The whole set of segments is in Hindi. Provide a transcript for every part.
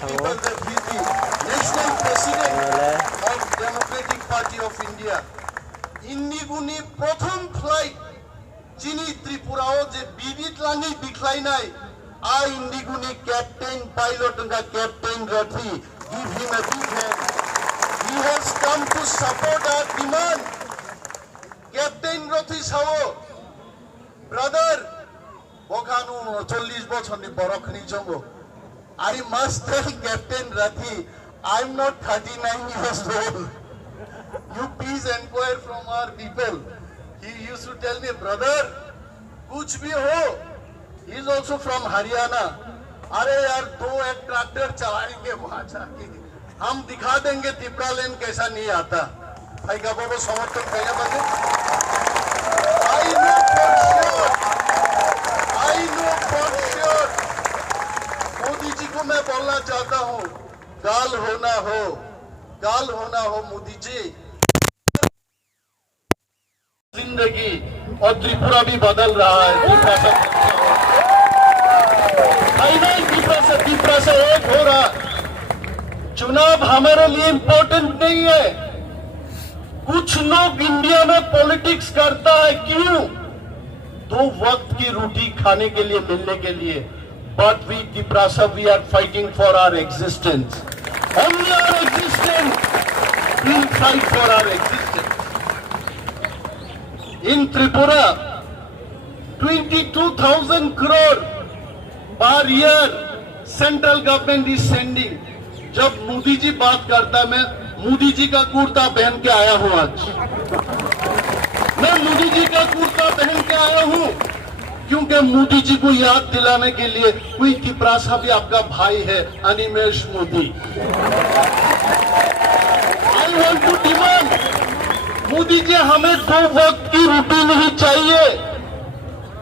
people the VP, National President of Democratic Party of India. ইন্দিগুনি প্রথম ফ্লাইট যিনি ত্রিপুরাও যে বিবিধ লাঙি বিখলাই নাই আ ইন্দিগুনি ক্যাপ্টেন পাইলট का कैप्टन रथी give him a big hand. He has come to support our demand. Captain Rathi sao brother ওখানো 40 বছর নি বরখনি জঙ্গো I must tell Captain Rathi I'm not 39 years old. You please inquire from our people. He used to tell me, brother, कुछ भी हो. He is also from Haryana. अरे यार 2 एक ट्रैक्टर चलाएंगे वहां जाके हम दिखा देंगे त्रिपुरा लैंड कैसा नहीं आता. भाई का बाबा समर्थन करेगा बंदे. I know for sure. Modi ji को मैं बोलना चाहता हूँ, काल होना हो मोदी जी. जिंदगी और त्रिपुरा भी बदल रहा है. त्रिपुरा से एक हो रहा. चुनाव हमारे लिए इम्पोर्टेंट नहीं है. कुछ लोग इंडिया में पॉलिटिक्स करता है क्यों? 2 वक्त की रोटी खाने के लिए मिलने के लिए. But we Triprasa, we are fighting for our existence. Only our existence. We'll fight for our existence. In Tripura, 22,000 crore per year central government is sending. जब मोदी जी बात करता मैं मोदी जी का कुर्ता पहन के आया हूं आज. मैं मोदी जी का कुर्ता पहन के आया हूं क्योंकि मोदी जी को याद दिलाने के लिए कोई त्रिपुरा भी आपका भाई है Animesh Modi. I want to demand Modi ji हमें 2 वक्त की रोटी नहीं चाहिए.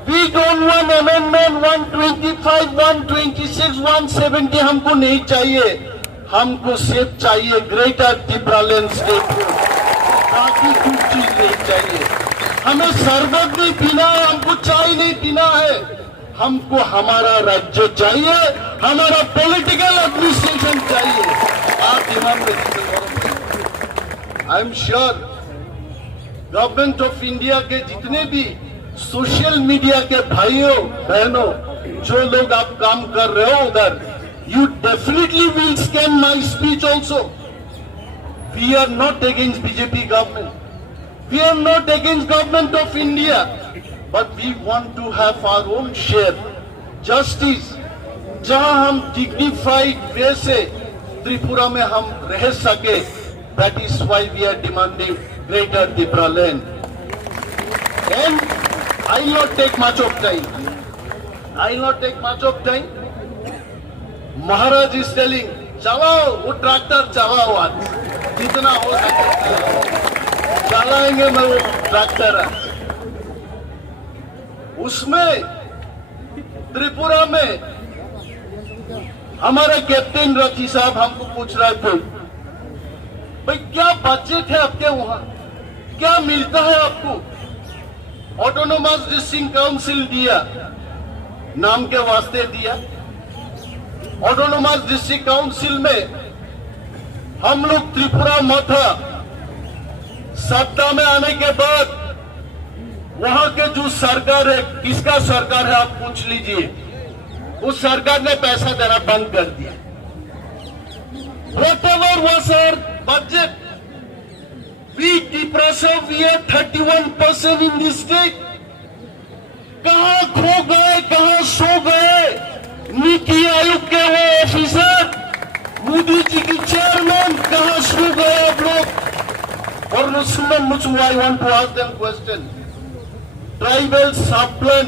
वी डोंट वांट अमेंडमेंट 125, 126, 170 हमको नहीं चाहिए. हमको सिर्फ चाहिए ग्रेटर त्रिपुरा लैंड स्टेट. बाकी कुछ चीज नहीं चाहिए. हमें शरबत नहीं पीना है, हमको चाय नहीं पीना है. हमको हमारा राज्य चाहिए, हमारा पॉलिटिकल एडमिनिस्ट्रेशन चाहिए. आप डिमांड में आई am sure government of India के जितने भी सोशल मीडिया के भाइयों बहनों जो लोग आप काम कर रहे हो उधर, you definitely will scan my speech also. We are not against BJP government. We are not against government of India, but we want to have our own share. Justice, जहाँ हम dignified way से त्रिपुरा में हम रह सके, that is why we are demanding greater Tripura land. And I will not take much of time. Maharaj is telling, चलाओ वो ट्रैक्टर चलाओ आज जितना हो सके चलाएंगे. मैं वो ट्रैक्टर है उसमें त्रिपुरा में हमारा कैप्टन रथी साहब हमको पूछ रहे थे, भाई क्या बजट है आपके वहां, क्या मिलता है आपको? ऑटोनोमस डिस्ट्रिक्ट काउंसिल दिया, नाम के वास्ते दिया. ऑटोनोमस डिस्ट्रिक्ट काउंसिल में हम लोग त्रिपुरा मथा सत्ता में आने के बाद वहां के जो सरकार है, किसका सरकार है आप पूछ लीजिए, उस सरकार ने पैसा देना बंद कर दिया. Whatever was our budget, we Triprasa, we are 31% in this state. कहां खो गए, कहां सो गए नीति आयोग के वो ऑफिसर, मोदी जी की चेयरमैन, कहां सो गए आप लोग? और Muslim, I want to ask them question. Tribal sub-plan,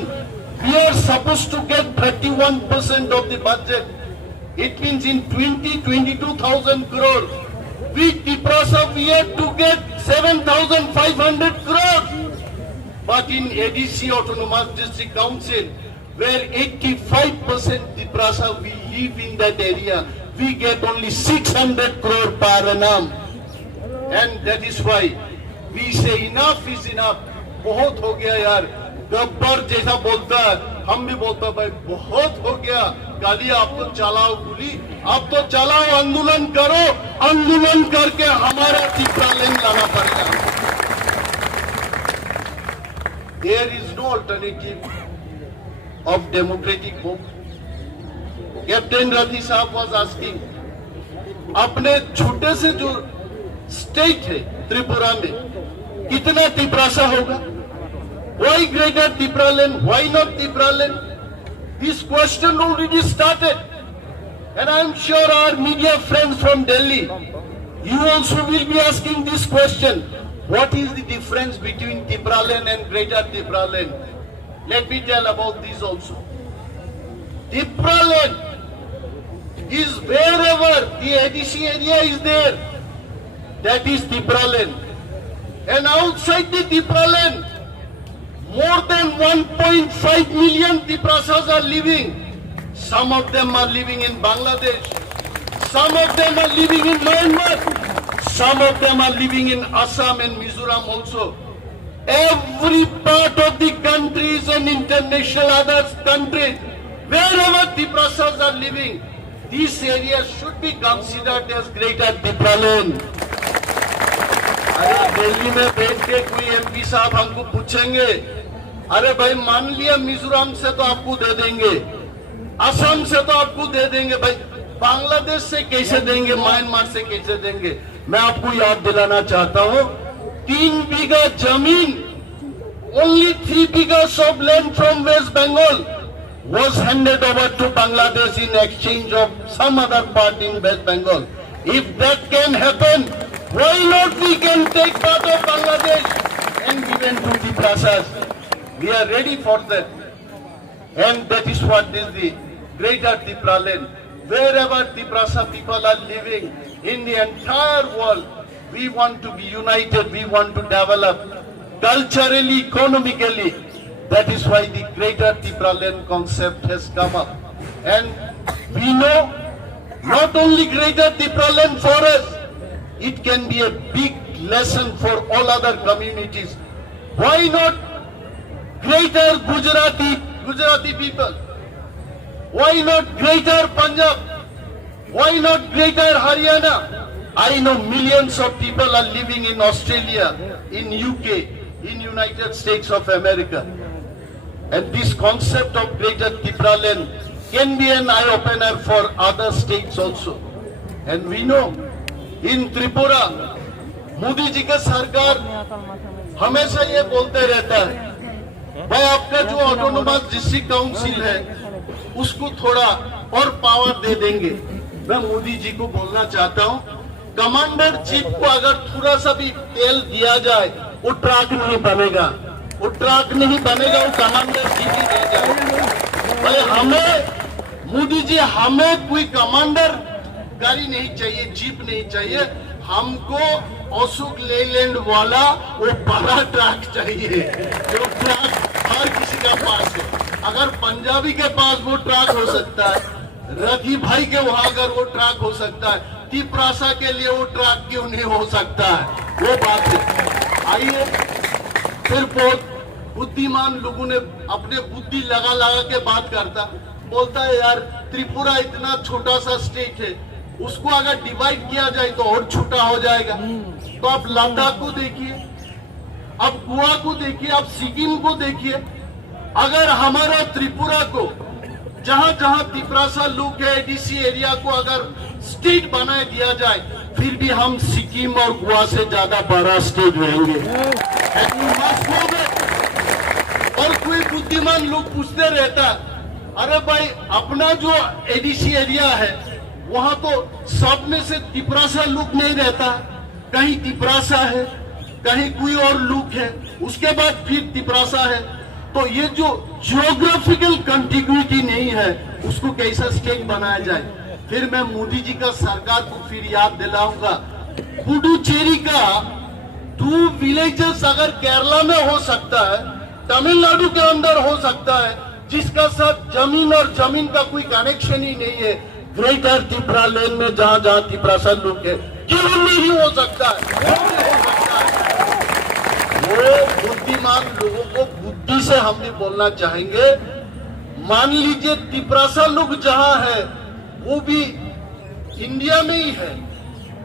we are supposed to get 31% of the budget. It means in 22,000 crore. We Triprasa, we have to get 7,500 crore. But in ADC Autonomous District Council, where 85% Triprasa we live in that area, we get only 600 crore per annum. And that is why we say enough is enough. बहुत हो गया यार. गब्बर जैसा बोलता है, हम भी बोलता भाई बहुत हो गया. गाली, आप तो चलाओ गोली, आप तो चलाओ आंदोलन करो, आंदोलन करके हमारा त्रिपुरा लैंड लाना पड़ेगा। There is no alternative of democratic hope. Captain Rathi साहब was asking, अपने छोटे से जो स्टेट है त्रिपुरा में कितना त्रिपुरासा होगा? Why greater Tipraland? Why not Tipraland? This question already started, and I am sure our media friends from Delhi, you also will be asking this question. What is the difference between Tipraland and Greater Tipraland? Let me tell about this also. Tipraland is wherever the ADC area is there. That is Tipraland. And outside the Tipraland, more than 1.5 million Tiprasas are living. Some of them are living in Bangladesh. Some of them are living in Myanmar. Some of them are living in Assam and Mizoram also. Every part of the countries and international other countries, wherever Tiprasas are living, these areas should be considered as Greater Tipraland. अरे दिल्ली में बैठ के कोई एमपी साहब हमको पूछेंगे, अरे भाई मान लिया मिजोरम से तो आपको दे देंगे, असम से तो आपको दे देंगे, भाई बांग्लादेश से कैसे देंगे, म्यांमार से कैसे देंगे? मैं आपको याद दिलाना चाहता हूं, 3 बीघा जमीन, only 3 बीघाs of land from West Bengal was handed over to Bangladesh in exchange of some other part in West Bengal. If that can happen, why not we can take part of Bangladesh and given to the Prasas? We are ready for that. And that is what is the Greater Tipraland. Wherever Tiprasa people are living in the entire world, we want to be united, we want to develop culturally, economically. That is why the Greater Tipraland concept has come up. And we know not only Greater Tipraland for us, it can be a big lesson for all other communities. Why not Greater Gujarati people? Why not Greater Punjab? Why not Greater Haryana? I know millions of people are living in Australia, in UK, in United States of America. And this concept of Greater Tipraland can be an eye-opener for other states also. And we know, in Tripura, Modi ji का सरकार हमेशा ये बोलते रहता है, भाई आपका जो ऑटोनोमस डिस्ट्रिक्ट काउंसिल है उसको थोड़ा और पावर दे देंगे। मैं मोदी जी को बोलना चाहता हूँ, कमांडर चीफ को अगर थोड़ा सा भी तेल दिया जाए वो ट्रक नहीं बनेगा, वो ट्रक नहीं बनेगा, वो कमांडर चीफ ही दे जाए। भाई हमें मोदी जी, हमें कोई कमांडर गाड़ी नहीं चाहिए, जीप नहीं चाहिए, हमको अशोक लेलैंड वाला वो बड़ा ट्रक चाहिए, जो ट्रक हर किसी का पास है। अगर पंजाबी के पास वो ट्रक हो सकता है, रथी भाई के वहां अगर वो ट्रक हो सकता है, तिपरासा के लिए वो ट्रक क्यों नहीं हो सकता है? वो बात है। आइए, फिर बहुत बुद्धिमान लोगों ने अपने बुद्धि लगा लगा के बात करता, बोलता है यार त्रिपुरा इतना छोटा सा स्टेट है, उसको अगर डिवाइड किया जाए तो और छोटा हो जाएगा। तो आप लद्दाख को देखिए, आप गोवा को देखिए, आप सिक्किम को देखिए। अगर हमारा त्रिपुरा को जहां जहां तिपरासा लोग है, एडीसी एरिया को अगर स्टेट बना दिया जाए, फिर भी हम सिक्किम और गोवा से ज्यादा बड़ा स्टेट रहेंगे। और कोई बुद्धिमान लोग पूछते रहता, अरे भाई अपना जो एडीसी एरिया है वहां तो सब में से तिपरासा लोग नहीं रहता, कहीं तिपरासा है, कहीं कोई और लोग है, उसके बाद फिर तिपरासा है। तो ये जो जियोग्राफिकल कंटिन्यूटी नहीं है, उसको कैसा स्टेट बनाया जाए? फिर मैं मोदी जी का सरकार को फिर याद दिलाऊंगा, पुडुचेरी का 2 विलेजेस अगर केरला में हो सकता है, तमिलनाडु के अंदर हो सकता है, जिसका साथ जमीन और जमीन का कोई कनेक्शन ही नहीं है, ग्रेटर तिपरालैंड में जहां जहां तिपरासा लोग है, क्यों नहीं हो सकता है? वो बुद्धिमान लोगों को बुद्धि से हम भी बोलना चाहेंगे, मान लीजिए तिपरासा लोग जहां है वो भी इंडिया में ही है,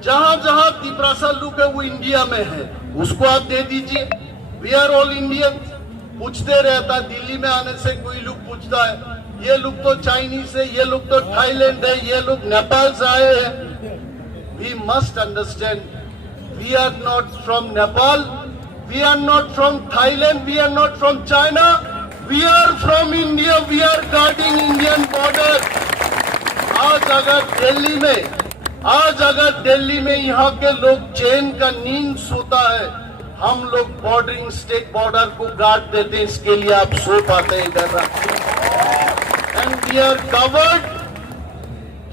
जहां जहां तिपरासा लोग है वो इंडिया में है, उसको आप दे दीजिए। We are all Indian. पूछते रहता, दिल्ली में आने से कोई लोग पूछता है ये लोग तो चाइनीज है, ये लोग तो थाईलैंड है, ये लोग नेपाल से आए हैं। We must understand, we are not from Nepal, we are not from Thailand, we are not from China, we are from India, we are guarding Indian border. आज अगर दिल्ली में यहाँ के लोग चैन का नींद सोता है, हम लोग बॉर्डरिंग स्टेट बॉर्डर को गार्ड देते हैं, इसके लिए आप सो पाते हैं इधर। And we are covered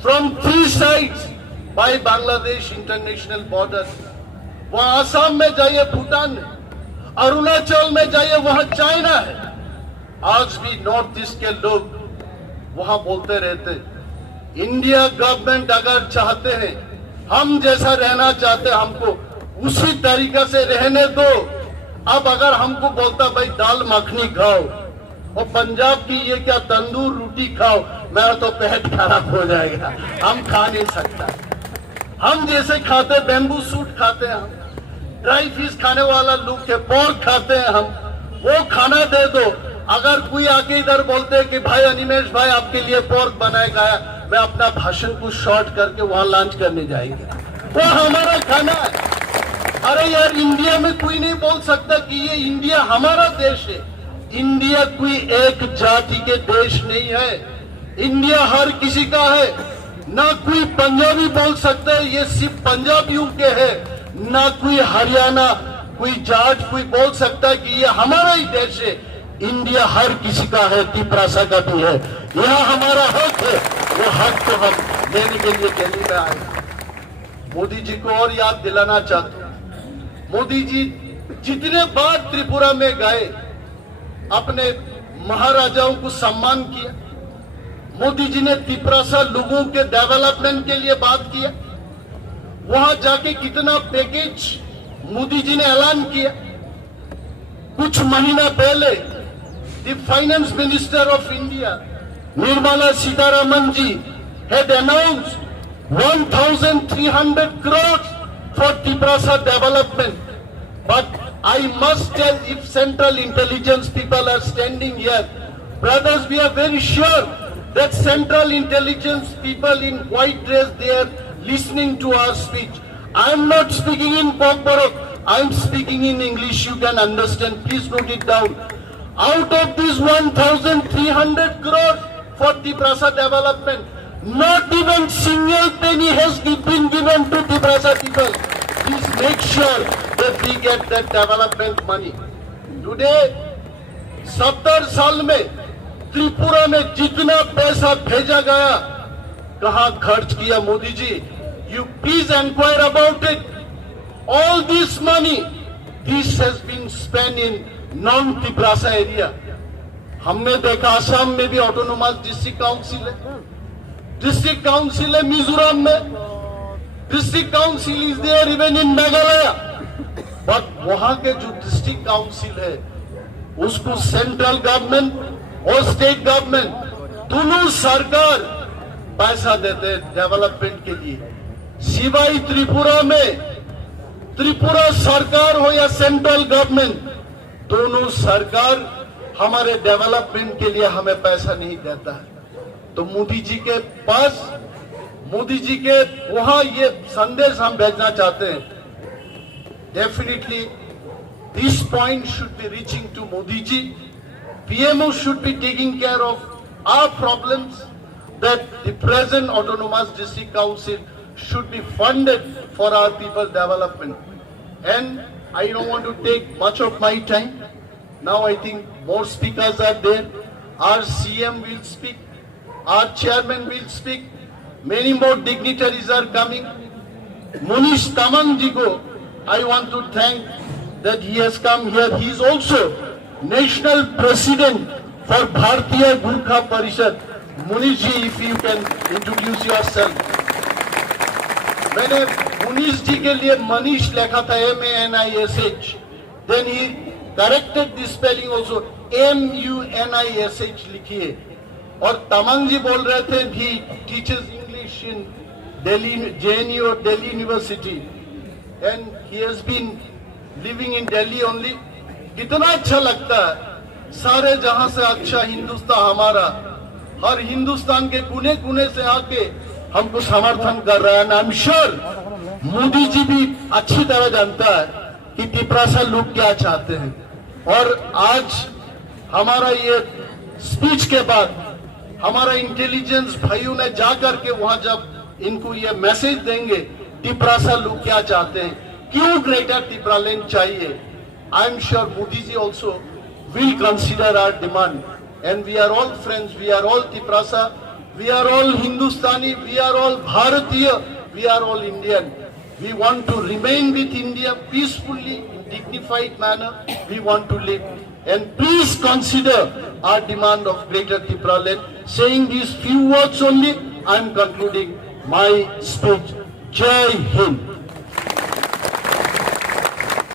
from 3 sides by Bangladesh international border. वहां आसाम में जाइए भूटान है, अरुणाचल में जाइए वहां चाइना है। आज भी नॉर्थ ईस्ट के लोग वहां बोलते रहते, इंडिया गवर्नमेंट अगर चाहते हैं हम जैसा रहना चाहते हैं, हमको उसी तरीका से रहने दो। अब अगर हमको बोलता भाई दाल मखनी खाओ और पंजाब की ये क्या तंदूर रोटी खाओ, मेरा तो पेट खराब हो जाएगा, हम खा नहीं सकता। हम जैसे खाते बेम्बू सूट खाते हैं, हम ड्राई फिश खाने वाला लोग के पोर्क खाते हैं, हम वो खाना दे दो। अगर कोई आके इधर बोलते हैं कि भाई अनिमेश भाई आपके लिए पोर्क बनाएगा, मैं अपना भाषण को शॉर्ट करके वहां लंच करने जाएंगे, वो हमारा खाना है। अरे यार, इंडिया में कोई नहीं बोल सकता कि ये इंडिया हमारा देश है। इंडिया कोई एक जाति के देश नहीं है, इंडिया हर किसी का है। ना कोई पंजाबी बोल सकता है ये सिर्फ पंजाबियों के है, ना कोई हरियाणा कोई जाट कोई बोल सकता है कि ये हमारा ही देश है। इंडिया हर किसी का है, तिपरासा का भी है। यह हमारा हक है, वो हक को हम लेने के लिए दिल्ली में आए। मोदी जी को और याद दिलाना चाहता हूं, मोदी जी जितने बार त्रिपुरा में गए अपने महाराजाओं को सम्मान किया। मोदी जी ने तिपरासा लोगों के डेवलपमेंट के लिए बात किया। वहां जाके कितना पैकेज मोदी जी ने ऐलान किया। कुछ महीना पहले the finance minister of India Nirmala Sitharaman ji had announced 1,300 crores for Tiprasa development. But I must tell, if central intelligence people are standing here, brothers, we are very sure that central intelligence people in white dress, they are listening to our speech. I am not speaking in Pokborok, I am speaking in English, you can understand, please note it down. Out of these 1,300 crores for Tiprasa development, not even single penny has been given to Tiprasa people. Please make sure that we get that development money. Today, 70 साल में त्रिपुरा में जितना पैसा भेजा गया, कहां खर्च किया Modi ji? You please inquire about it. All this money, this has been spent in non-Tiprasa area. हमने देखा आसाम में भी ऑटोनोमस डिस्ट्रिक्ट काउंसिल है, डिस्ट्रिक्ट काउंसिल है मिजोरम में, district council is there even in Meghalaya. But वहां के जो डिस्ट्रिक्ट काउंसिल है उसको सेंट्रल गवर्नमेंट और स्टेट गवर्नमेंट दोनों सरकार पैसा देते हैं डेवलपमेंट के लिए। सिवाय त्रिपुरा में, त्रिपुरा सरकार हो या सेंट्रल गवर्नमेंट, दोनों सरकार हमारे डेवलपमेंट के लिए हमें पैसा नहीं देता है। तो मोदी जी के पास, मोदी जी के वहां ये संदेश हम भेजना चाहते हैं। Definitely this point should be reaching to Modi ji. PMO should be taking care of our problems, that the present autonomous district council should be funded for our people development. And I don't want to take much of my time. Now I think more speakers are there. Our CM will speak, our chairman will speak, many more dignitaries are coming. Munish Tamang ji ko I want to thank that he has come here. He is also national president for Bharatiya Gurkha Parishad. Munish ji, if you can introduce yourself. मैंने मुनीश जी के लिए मनीष लिखा था MANISH, then he corrected the spelling also, MUNISH लिखिए। और तमंग जी बोल रहे थे he teachers English in Delhi JNU और Delhi university and he has been living in Delhi only. कितना अच्छा लगता है, सारे जहां से अच्छा हिंदुस्तान हमारा, हर हिंदुस्तान के कोने कोने से आके हमको समर्थन कर रहा है। आई एम श्योर मोदी जी भी अच्छी तरह जानता है कि तिपरासा लोग क्या चाहते हैं। और आज हमारा ये स्पीच के बाद हमारा इंटेलिजेंस भाइयों ने जाकर के वहां जब इनको ये मैसेज देंगे तिपरासा लोग क्या चाहते हैं, क्यों ग्रेटर तिपरालैंड चाहिए, I am sure Modi ji also will consider our demand, and we are all friends, we are all Tiprasa, we are all Hindustani, we are all Bharatiya, we are all Indian. We want to remain with India peacefully, in dignified manner, we want to live. And please consider our demand of Greater Tipraland. Saying these few words only, I am concluding my speech. Jai Hind.